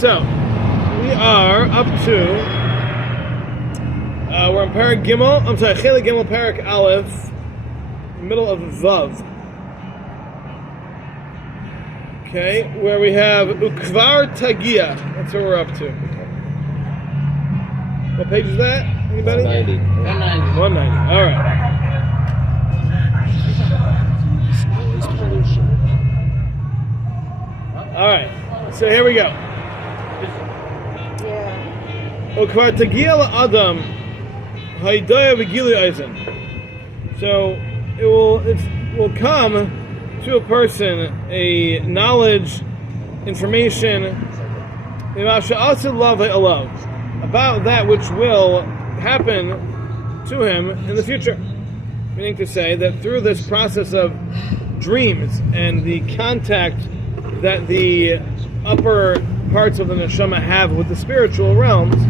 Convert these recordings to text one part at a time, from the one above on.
So we are up to we're on Parak Gimel. I'm sorry, Chelik Gimel Parak Aleph, middle of Vav. Okay, where we have Ukvar Tagia. That's what we're up to. What page is that? Anybody? 190. 190. All right. All right. So here we go. Ukvar Tagia Adam Haidaya V'Gilu Eisen. So it will come to a person a knowledge, information about that which will happen to him in the future. Meaning to say that through this process of dreams and the contact that the upper parts of the neshama have with the spiritual realms,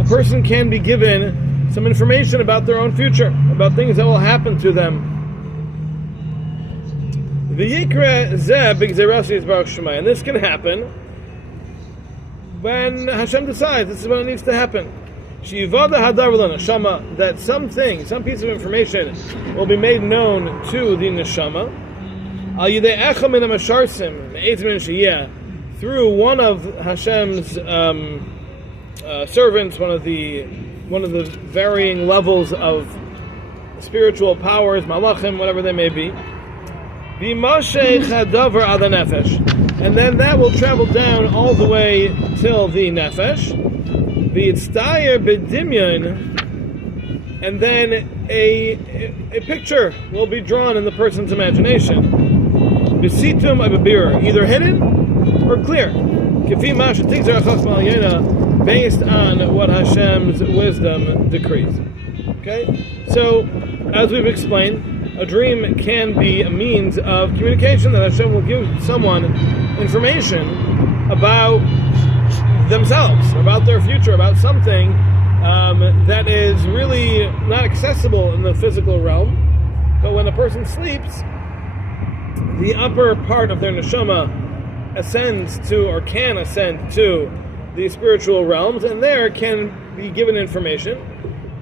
a person can be given some information about their own future, about things that will happen to them. And this can happen when Hashem decides this is what needs to happen. That something, some piece of information will be made known to the neshama through one of Hashem's servants, one of the varying levels of spiritual powers, malachim, whatever they may be. And then that will travel down all the way till the nefesh. And then a picture will be drawn in the person's imagination. Either hidden or clear. Based on what Hashem's wisdom decrees. Okay? So, as we've explained, a dream can be a means of communication that Hashem will give someone information about themselves, about their future, about something that is really not accessible in the physical realm. But when a person sleeps, the upper part of their neshama ascends to, or can ascend to, the spiritual realms, and there can be given information.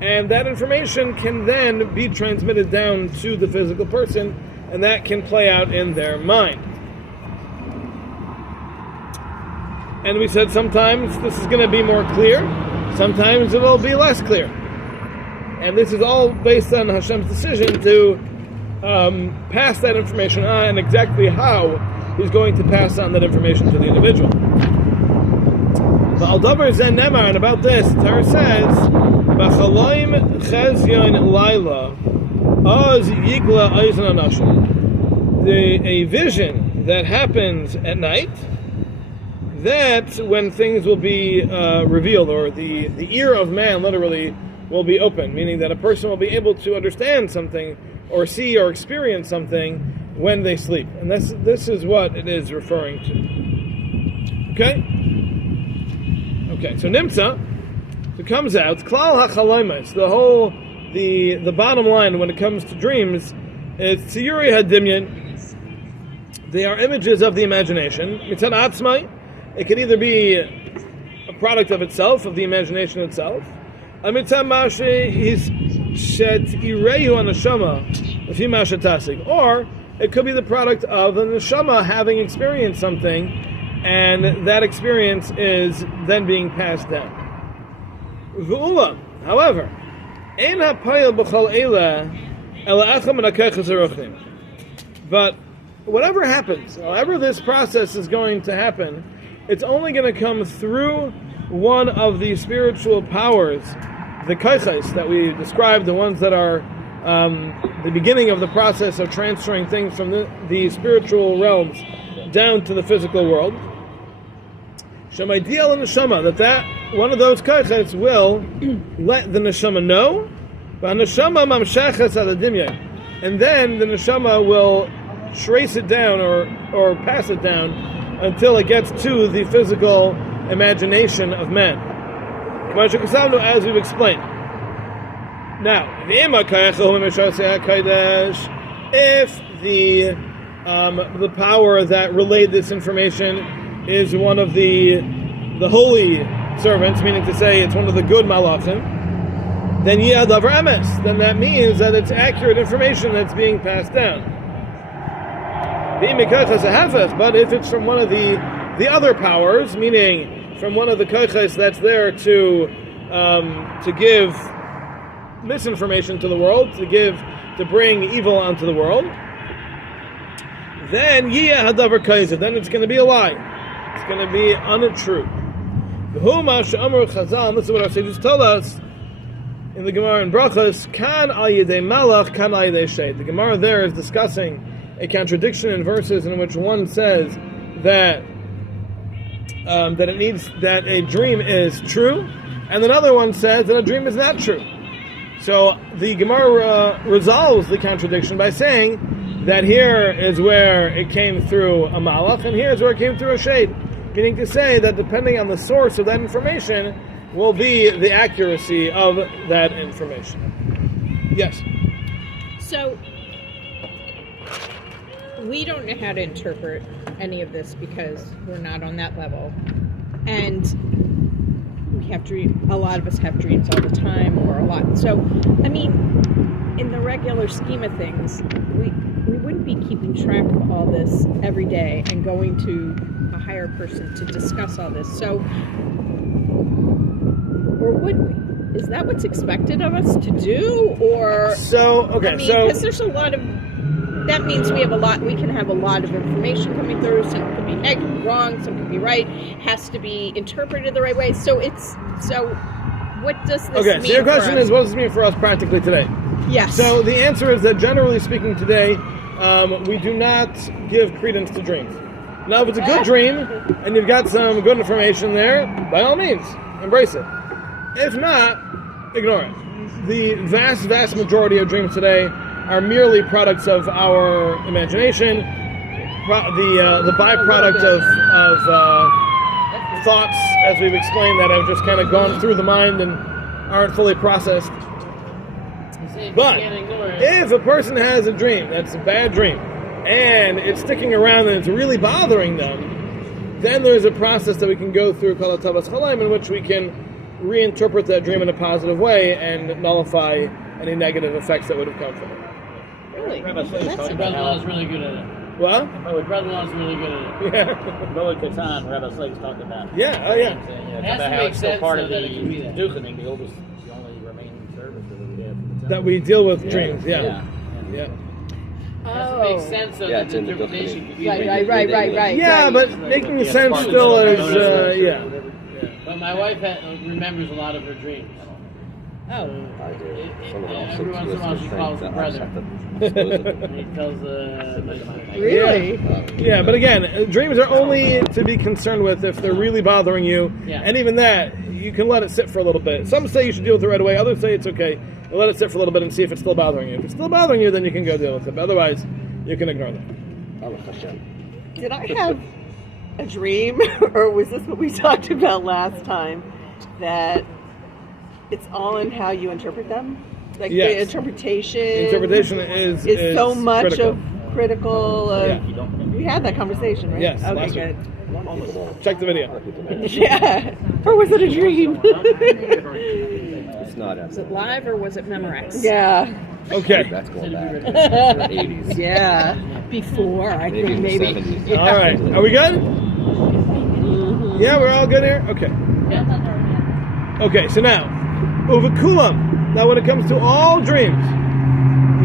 And that information can then be transmitted down to the physical person, and that can play out in their mind. And we said sometimes this is going to be more clear, sometimes it will be less clear. And this is all based on Hashem's decision to pass that information on, and exactly how He's going to pass on that information to the individual. And about this, the Torah says, a vision that happens at night, that when things will be revealed, or the ear of man literally will be open, meaning that a person will be able to understand something, or see or experience something when they sleep. And this is what it is referring to. Okay? Okay, so Nimtza, it comes out, Klal HaChalaymas, the bottom line when it comes to dreams, is Tziyuri HaDimyan. They are images of the imagination. Mitzad Atzmai, it can either be a product of itself, of the imagination itself, Mitzad Mashi is Shet Ireyu HaNeshama, Lefi Masha Tasig, or it could be the product of the Neshama having experienced something, and that experience is then being passed down. V'ula, however, ein ha'payel b'chol eila ela echam menakech hazaruchim. But whatever happens, however this process is going to happen, it's only going to come through one of the spiritual powers, the kaichais that we described, the ones that are the beginning of the process of transferring things from the spiritual realms down to the physical world. Shemaidiyal and neshama, that one of those kaichas will let the neshama know, and then the neshama will trace it down or pass it down until it gets to the physical imagination of man, as we've explained. Now, if the power that relayed this information is one of the the holy servants, meaning to say it's one of the good malachim, then yeh davar emes. Then that means that it's accurate information that's being passed down. But if it's from one of the other powers, meaning from one of the koiches that's there to give misinformation to the world, to bring evil onto the world, then yeh hadavar kaizer. Then it's going to be a lie. It's going to be untrue. This is what our sages tell us in the Gemara in Brachos. Kan al yedei malach, kan al yedei sheit. The Gemara there is discussing a contradiction in verses in which one says that that a dream is true, and another one says that a dream is not true. So the Gemara resolves the contradiction by saying that here is where it came through a malach, and here is where it came through a shade. Meaning to say that depending on the source of that information will be the accuracy of that information. Yes? So, we don't know how to interpret any of this because we're not on that level. And we have a lot of us have dreams all the time, or a lot. So, I mean, in the regular scheme of things, we wouldn't be keeping track of all this every day and going to a higher person to discuss all this. So, or would we? Is that what's expected of us to do? Or because there's a lot of. That means we can have a lot of information coming through. Some could be wrong, some could be right. Has to be interpreted the right way. So what does this mean? Okay, so your question is, what does this mean for us practically today? Yes. So the answer is that generally speaking today, we do not give credence to dreams. Now, if it's a good dream, and you've got some good information there, by all means, embrace it. If not, ignore it. The vast, vast majority of dreams today are merely products of our imagination, the byproduct of thoughts, as we've explained, that have just kind of gone through the mind and aren't fully processed. But if a person has a dream that's a bad dream, and it's sticking around and it's really bothering them, then there's a process that we can go through called a Tavas Chalaim, in which we can reinterpret that dream in a positive way and nullify any negative effects that would have come from it. Really? Brother-in-law is really good at it. What? My brother-in-law is really good at it. Yeah. Moed Katan, Rabbi Slake's talked about it. Yeah, oh yeah. It has to make sense part of the Duchening, the only remaining service that we have. That we deal with dreams, yeah. It has to make sense so that the interpretation could be right. Yeah, but making sense still is, yeah. But my wife remembers a lot of her dreams. Oh. Every once in a while she calls her brother. And he tells Really? Yeah, but again, dreams are only to be concerned with if they're really bothering you. Yeah. And even that, you can let it sit for a little bit. Some say you should deal with it right away. Others say it's okay. You'll let it sit for a little bit and see if it's still bothering you. If it's still bothering you, then you can go deal with it. But otherwise, you can ignore that. Did I have a dream, or was this what we talked about last time, that it's all in how you interpret them? Like the interpretation is so much critical. We had that conversation, right? Yes. Okay, good. Check the video. Yeah. Or was it a dream? It's not. Was it live or was it Memorex? Yeah. Okay. That's going back. 80s. Yeah. Before, I think maybe. 70s. Yeah. All right. Are we good? Mm-hmm. Yeah, we're all good here? Okay. Okay, so now, Uvekulam. Now when it comes to all dreams,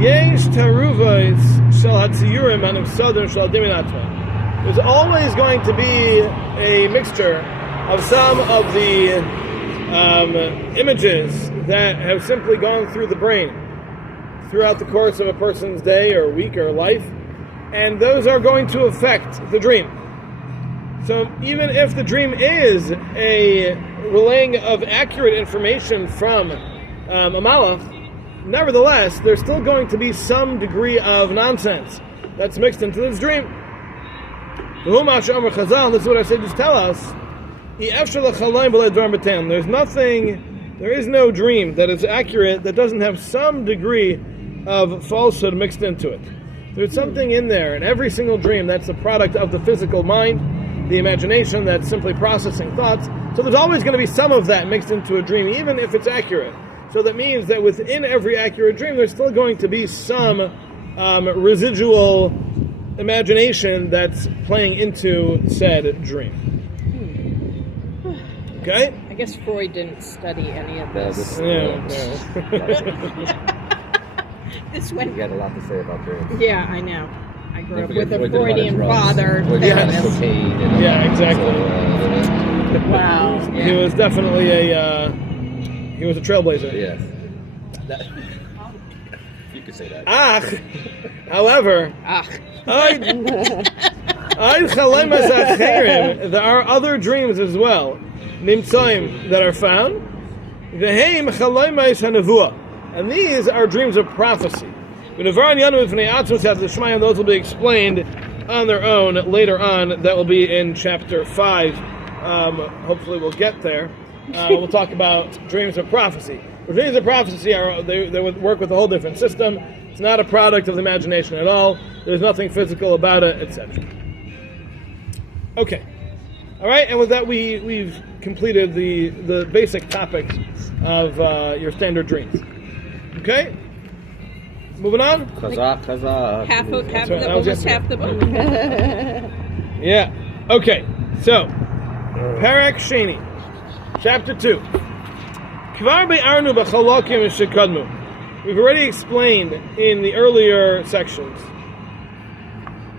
Yesh Taruvais Shal Hatziyurim and Sodom Shal Diminatva. There's always going to be a mixture of some of the images that have simply gone through the brain throughout the course of a person's day or week or life, and those are going to affect the dream. So even if the dream is a relaying of accurate information from a malach, nevertheless, there's still going to be some degree of nonsense that's mixed into this dream. This is what I said, just tell us. There is no dream that is accurate that doesn't have some degree of falsehood mixed into it. There's something in there, in every single dream that's a product of the physical mind, the imagination that's simply processing thoughts. So there's always going to be some of that mixed into a dream, even if it's accurate. So that means that within every accurate dream, there's still going to be some residual imagination that's playing into said dream. Okay? I guess Freud didn't study any of this. No. This went. You got a lot to say about dreams. Yeah, I know. I grew up Forget with a Freud did lot of Freudian drugs. father. Freud did a lot of therapist. cocaine and Yeah, exactly. Wow. He was definitely he was a trailblazer. Yes. You could say that. However, there are other dreams as well, nimtzoim, that are found. And these are dreams of prophecy. Those will be explained on their own later on. That will be in chapter 5. Hopefully we'll get there. We'll talk about dreams of prophecy. The dreams of prophecy they work with a whole different system. It's not a product of the imagination at all. There's nothing physical about it, etc. Okay. All right, and with that we've completed the basic topics of your standard dreams. Okay? Moving on? Kazakh. Almost half the book. Yeah. Okay. So, Perek Sheni, chapter 2. Kvar be'arnu b'chalokim shekadmu. We've already explained in the earlier sections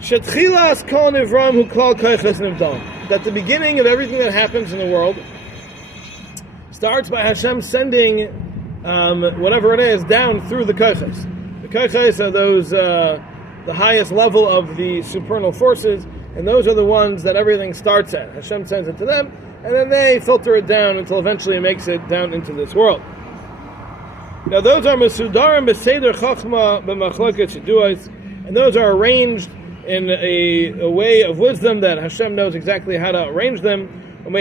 Shetchilas kol nivram hu klal koiches nivdal, that the beginning of everything that happens in the world starts by Hashem sending whatever it is down through the koiches. The koiches are those the highest level of the supernal forces, and those are the ones that everything starts at. Hashem sends it to them, and then they filter it down until eventually it makes it down into this world. Now those are mesudarim b'seder chachma b'machloket sheduos, and those are arranged in a way of wisdom that Hashem knows exactly how to arrange them. And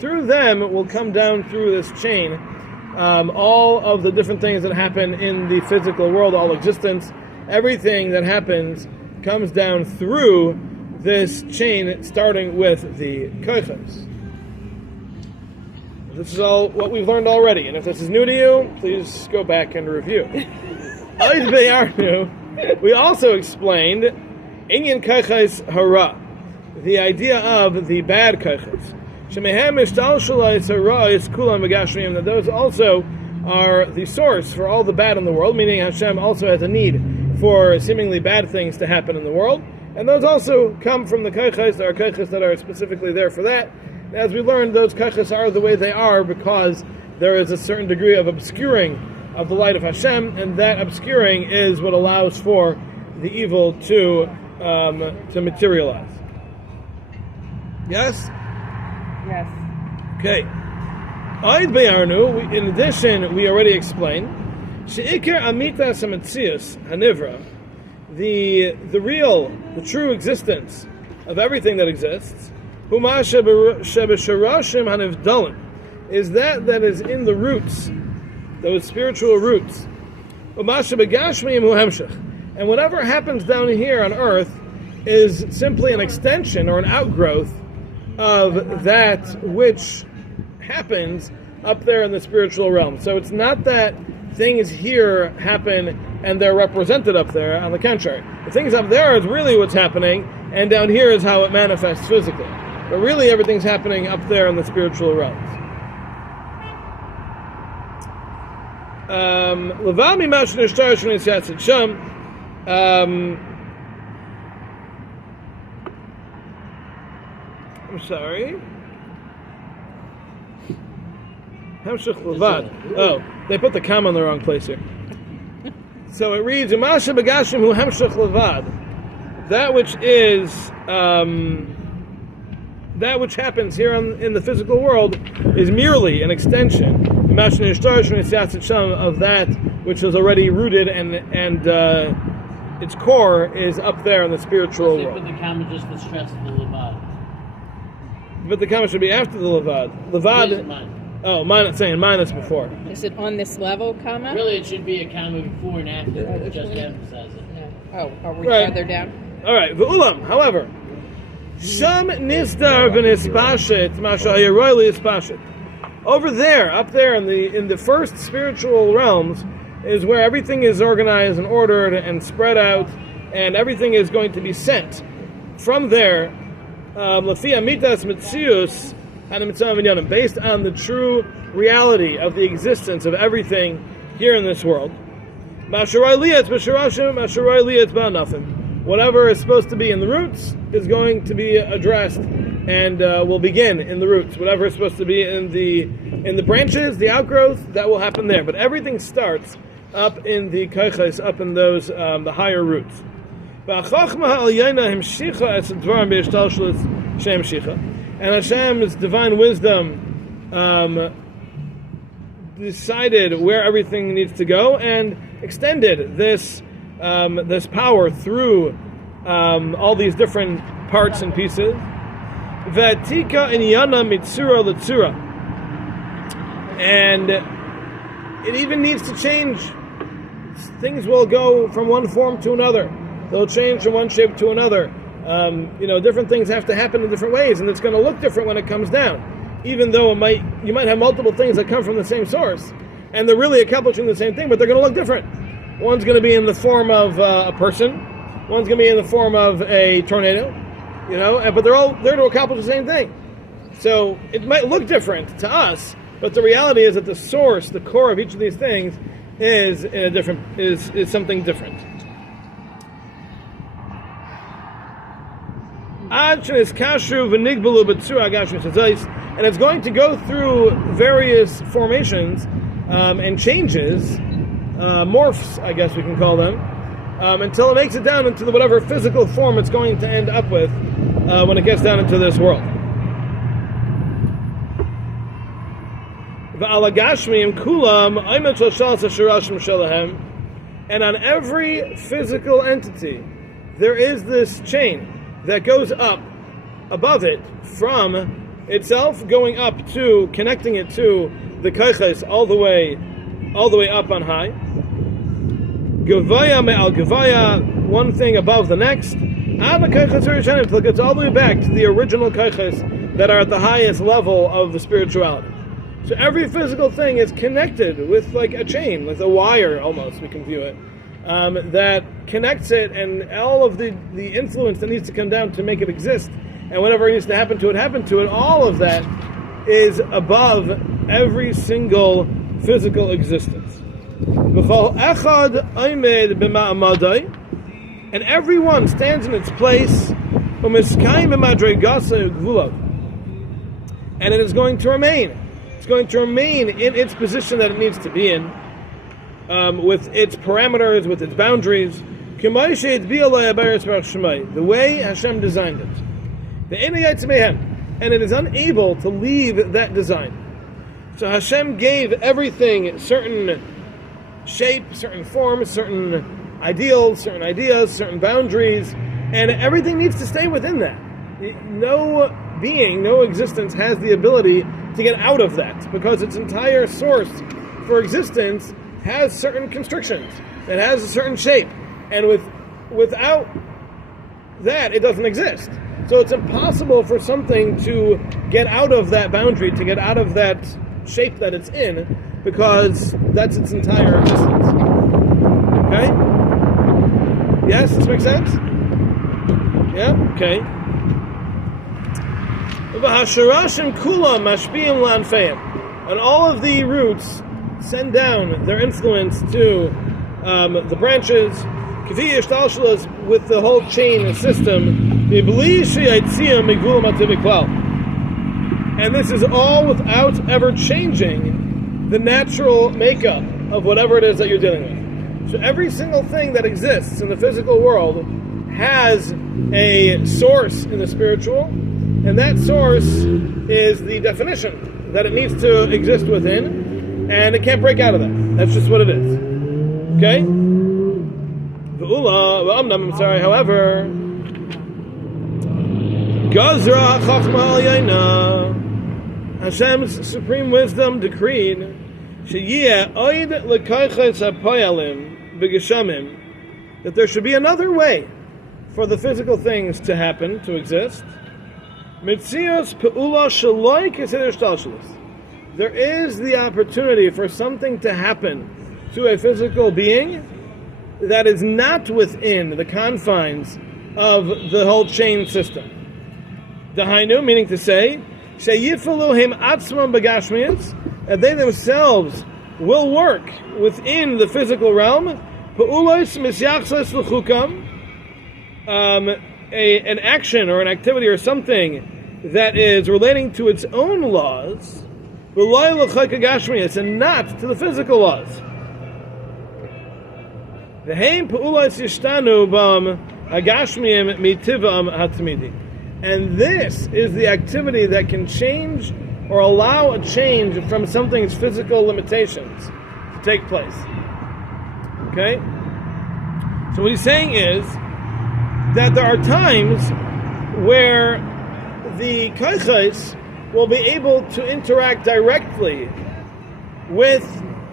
through them will come down through this chain all of the different things that happen in the physical world, all existence. Everything that happens comes down through this chain, starting with the koiches. This is all what we've learned already, and if this is new to you, please go back and review. We also explained Inyan koiches hara, the idea of the bad koiches. That those also are the source for all the bad in the world, meaning Hashem also has a need for seemingly bad things to happen in the world, and those also come from the koiches. There are koiches that are specifically there for that. As we learned, those koiches are the way they are because there is a certain degree of obscuring of the light of Hashem, and that obscuring is what allows for the evil to materialize. Yes? Yes. Okay. Oid Be'arnu, in addition, we already explained, She'ikir Amita Samatzius Hanivra, the true existence of everything that exists, Huma Shebesharashim Hanivdalim, is that is in the roots, those spiritual roots. Huma Shebegashmiyim Hu Hemshech. And whatever happens down here on earth is simply an extension or an outgrowth of that which happens up there in the spiritual realm. So it's not that things here happen and they're represented up there. On the contrary, the things up there is really what's happening, and down here is how it manifests physically. But really everything's happening up there in the spiritual realms. Levami Mashne Shtar Shne Shatsit Sham. I'm sorry. Hamshach Levad. Oh, they put the comma in the wrong place here. So it reads, Umasha Begashim Hu Hamshach Levad. That which is, that which happens here in the physical world is merely an extension of that which is already rooted and its core is up there in the spiritual world. But the comma just to stress the levad. But the comma should be after the levad. Levad. Oh, minus, saying minus before. Is it on this level, comma? Really, it should be a comma before and after, just to emphasize it. No. Oh, are we Right. farther down? All right. V'ulam, however, sham nisdar v'nispashet masha hayaroi li'nispashet. Over there, up there in the first spiritual realms, is where everything is organized and ordered and spread out, and everything is going to be sent from there. Lafia mitas mitzius and mitzvah v'inyanim, based on the true reality of the existence of everything here in this world. Masharai liyatz b'shirashim, masharai liyatz ba'anafim. Whatever is supposed to be in the roots is going to be addressed and will begin in the roots. Whatever is supposed to be in the branches, the outgrowth, that will happen there. But everything starts up in the kaiches, up in those the higher roots. And Hashem's divine wisdom decided where everything needs to go and extended this power through all these different parts and pieces. Vatika inyana mitzura l'tzura, and it even needs to change. Things will go from one form to another. They'll change from one shape to another. Different things have to happen in different ways, and it's going to look different when it comes down. Even though you might have multiple things that come from the same source, and they're really accomplishing the same thing, but they're going to look different. One's going to be in the form of a person. One's going to be in the form of a tornado. But they're all there to accomplish the same thing. So it might look different to us, but the reality is that the source, the core of each of these things, is something different. And it's going to go through various formations and changes, morphs, I guess we can call them, until it makes it down into whatever physical form it's going to end up with when it gets down into this world. And on every physical entity, there is this chain that goes up above it from itself, going up to, connecting it to the kaiches all the way up on high. Gavaya me'al gavaya, one thing above the next. Until it gets all the way back to the original kaiches that are at the highest level of the spirituality. So every physical thing is connected with like a chain, with a wire almost, we can view it, that connects it, and all of the influence that needs to come down to make it exist, and whatever needs to happen to it, all of that is above every single physical existence. And everyone stands in its place, and it is going to remain. It's going to remain in its position that it needs to be in, with its parameters, with its boundaries, the way Hashem designed it. And it is unable to leave that design. So Hashem gave everything certain shape, certain form, certain ideals, certain ideas, certain boundaries, and everything needs to stay within that. No being, no existence has the ability to get out of that, because its entire source for existence has certain constrictions. It has a certain shape, and without that, it doesn't exist. So it's impossible for something to get out of that boundary, to get out of that shape that it's in, because that's its entire existence. Okay? Yes, this makes sense? Yeah? Okay. And all of the roots send down their influence to the branches, with the whole chain system. And this is all without ever changing the natural makeup of whatever it is that you're dealing with. So every single thing that exists in the physical world has a source in the spiritual, and that source is the definition that it needs to exist within, and it can't break out of that. That's just what it is. Okay? I'm sorry, however, Gazra Chachma Al Hashem's supreme wisdom decreed that there should be another way for the physical things to happen, to exist. Mitzios pe'ula shaloi keseder shtalshalos. There is the opportunity for something to happen to a physical being that is not within the confines of the whole chain system. Dahainu, meaning to say, sheyifaluhim atzmam begashmius, that they themselves will work within the physical realm. Pe'ulos misyachsos l'chukam, an action or an activity or something that is relating to its own laws, and not to the physical laws. And this is the activity that can change or allow a change from something's physical limitations to take place. Okay? So what he's saying is that there are times where the kaichais will be able to interact directly with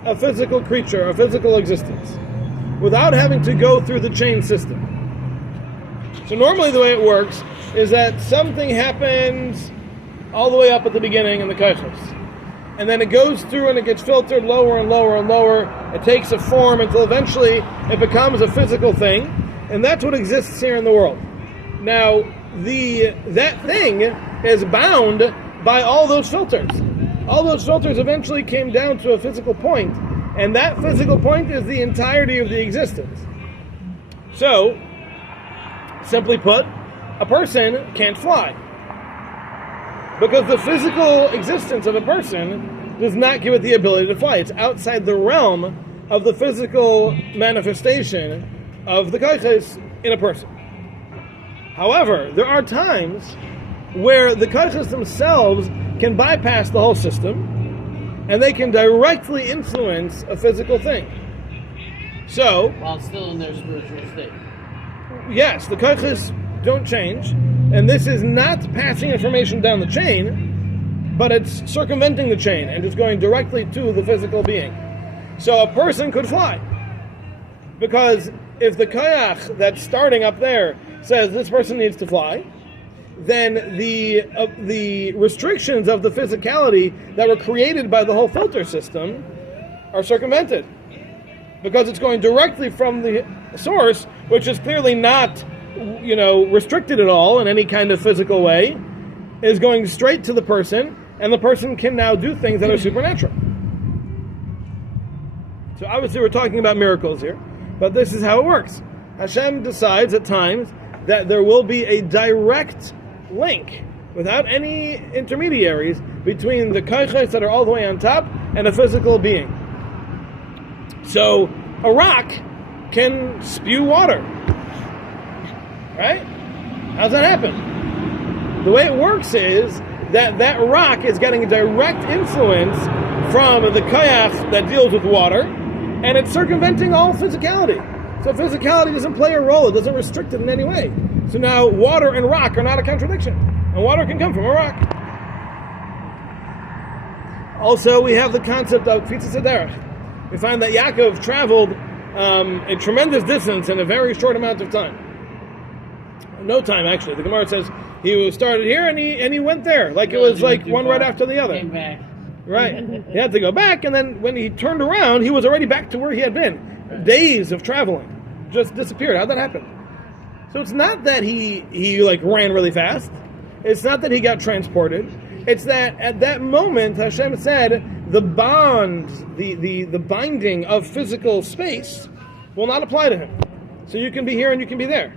a physical creature, a physical existence, without having to go through the chain system. So normally the way it works is that something happens all the way up at the beginning in the kaichais, and then it goes through and it gets filtered lower and lower and lower. It takes a form until eventually it becomes a physical thing, and that's what exists here in the world. Now, that thing is bound by all those filters. All those filters eventually came down to a physical point, and that physical point is the entirety of the existence. So, simply put, a person can't fly, because the physical existence of a person does not give it the ability to fly. It's outside the realm of the physical manifestation of the kaiches in a person. However, there are times where the kaiches themselves can bypass the whole system, and they can directly influence a physical thing. So, while still in their spiritual state. Yes, the kaiches don't change, and this is not passing information down the chain, but it's circumventing the chain and just going directly to the physical being. So a person could fly, because if the kayach that's starting up there says this person needs to fly, then the restrictions of the physicality that were created by the whole filter system are circumvented, because it's going directly from the source, which is clearly not, restricted at all in any kind of physical way, is going straight to the person, and the person can now do things that are supernatural. So obviously we're talking about miracles here, but this is how it works. Hashem decides at times that there will be a direct link, without any intermediaries, between the kaiches that are all the way on top and a physical being. So a rock can spew water, right? How's that happen? The way it works is that rock is getting a direct influence from the kayach that deals with water, and it's circumventing all physicality. So physicality doesn't play a role, it doesn't restrict it in any way. So now water and rock are not a contradiction, and water can come from a rock. Also, we have the concept of Kfitzas Derech. We find that Yaakov traveled a tremendous distance in a very short amount of time. No time, actually. The Gemara says he started here and he went there, like it was like one right after the other. Came back. Right. He had to go back, and then when he turned around, he was already back to where he had been. Days of traveling just disappeared. How'd that happen? So it's not that he ran really fast. It's not that he got transported. It's that at that moment, Hashem said, the bond, the binding of physical space will not apply to him. So you can be here and you can be there.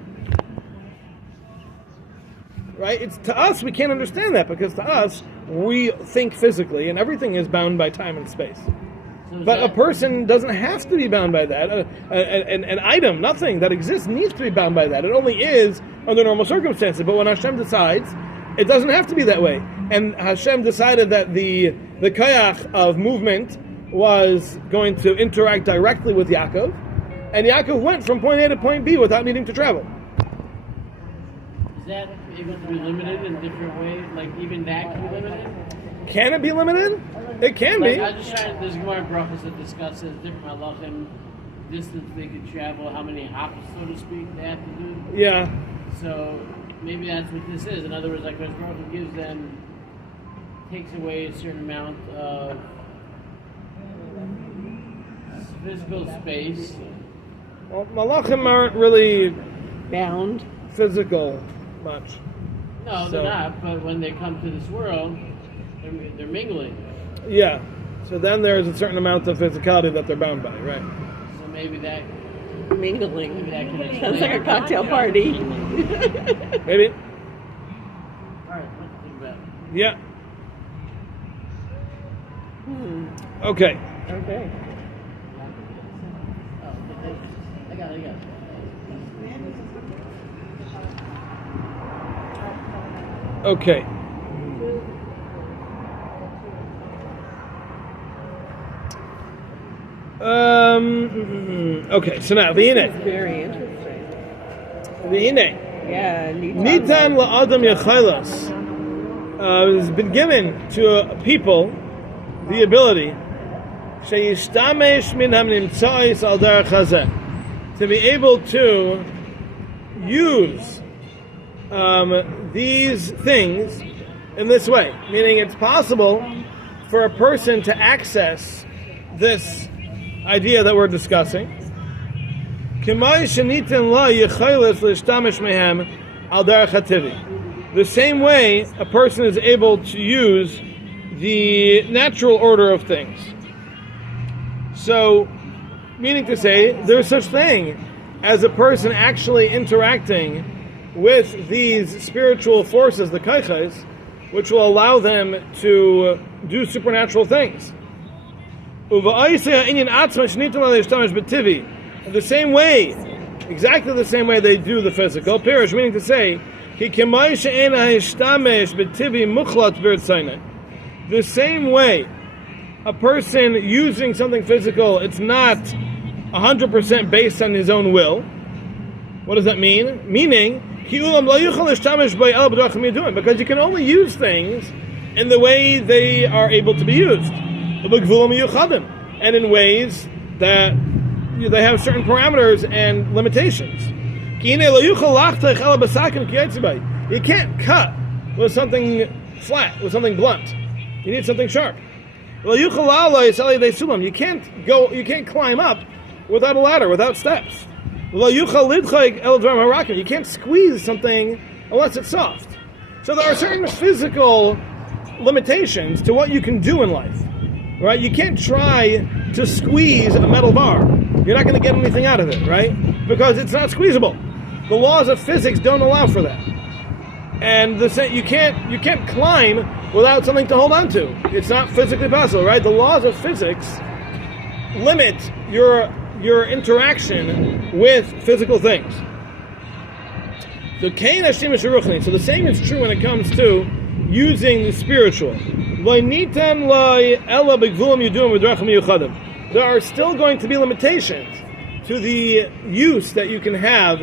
Right? It's to us, we can't understand that, because to us, we think physically, and everything is bound by time and space. But a person doesn't have to be bound by that. An item, nothing that exists, needs to be bound by that. It only is under normal circumstances. But when Hashem decides, it doesn't have to be that way. And Hashem decided that the kayach of movement was going to interact directly with Yaakov, and Yaakov went from point A to point B without needing to travel. Is that able to be limited in different ways? Like even that can be limited? Can it be limited? It can be. I just trying. There's more brachos that discusses different halachim distance they could travel, how many hops, so to speak, they have to do. Yeah. So maybe that's what this is. In other words, like Baruch Hu gives them, takes away a certain amount of physical space. Well, Malachim aren't really Bound. physical much. No, So- they're not. But when they come to this world, they're mingling. Yeah. So then there's a certain amount of physicality that they're bound by, right? So maybe that Mingling. can explain. Sounds like a cocktail party. Maybe. All right, what do you think about it? Yeah. Okay. Okay. Oh, I got it. Okay. Okay, so now, v'hine. It's very interesting. V'hine. Yeah. Nitan la'adam yachaylas. Has been given to a people the ability sheyishtamesh min hamnimtzais al derech hazeh, to be able to use these things in this way. Meaning it's possible for a person to access this idea that we're discussing. The same way a person is able to use the natural order of things. So, meaning to say, there's such thing as a person actually interacting with these spiritual forces, the kaichas, which will allow them to do supernatural things. The same way, exactly the same way they do the physical. Pirish, meaning to say, the same way a person using something physical, it's not 100% based on his own will. What does that mean? Meaning, because you can only use things in the way they are able to be used. And in ways that they have certain parameters and limitations. You can't cut with something flat, with something blunt. You need something sharp. You can't climb up without a ladder, without steps. You can't squeeze something unless it's soft. So there are certain physical limitations to what you can do in life. Right? You can't try to squeeze a metal bar. You're not going to get anything out of it, right? Because it's not squeezable. The laws of physics don't allow for that. And you can't climb without something to hold on to. It's not physically possible, right? The laws of physics limit your interaction with physical things. So the same is true when it comes to using the spiritual. There are still going to be limitations to the use that you can have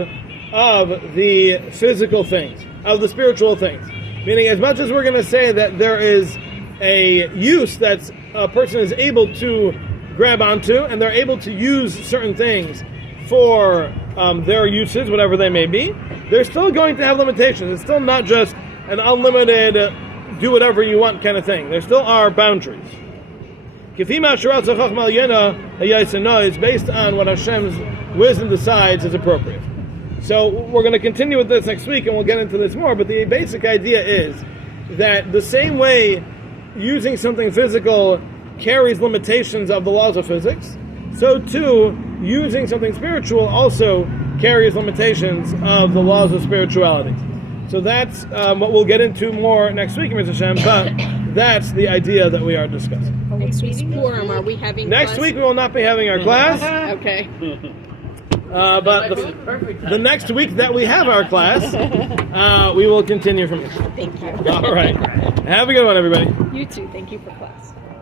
of the physical things, of the spiritual things. Meaning, as much as we're going to say that there is a use that a person is able to grab onto, and they're able to use certain things for their uses, whatever they may be, they're still going to have limitations. It's still not just an unlimited do whatever you want kind of thing. There still are boundaries. It's based on what Hashem's wisdom decides is appropriate. So we're going to continue with this next week and we'll get into this more, but the basic idea is that the same way using something physical carries limitations of the laws of physics, so too using something spiritual also carries limitations of the laws of spirituality. So that's what we'll get into more next week, Mr. Hashem, but that's the idea that we are discussing. Next week's forum, are we having Next class? week we will not be having our class, Okay. but the next week that we have our class, we will continue from here. Thank you. All right. Have a good one, everybody. You too. Thank you for class.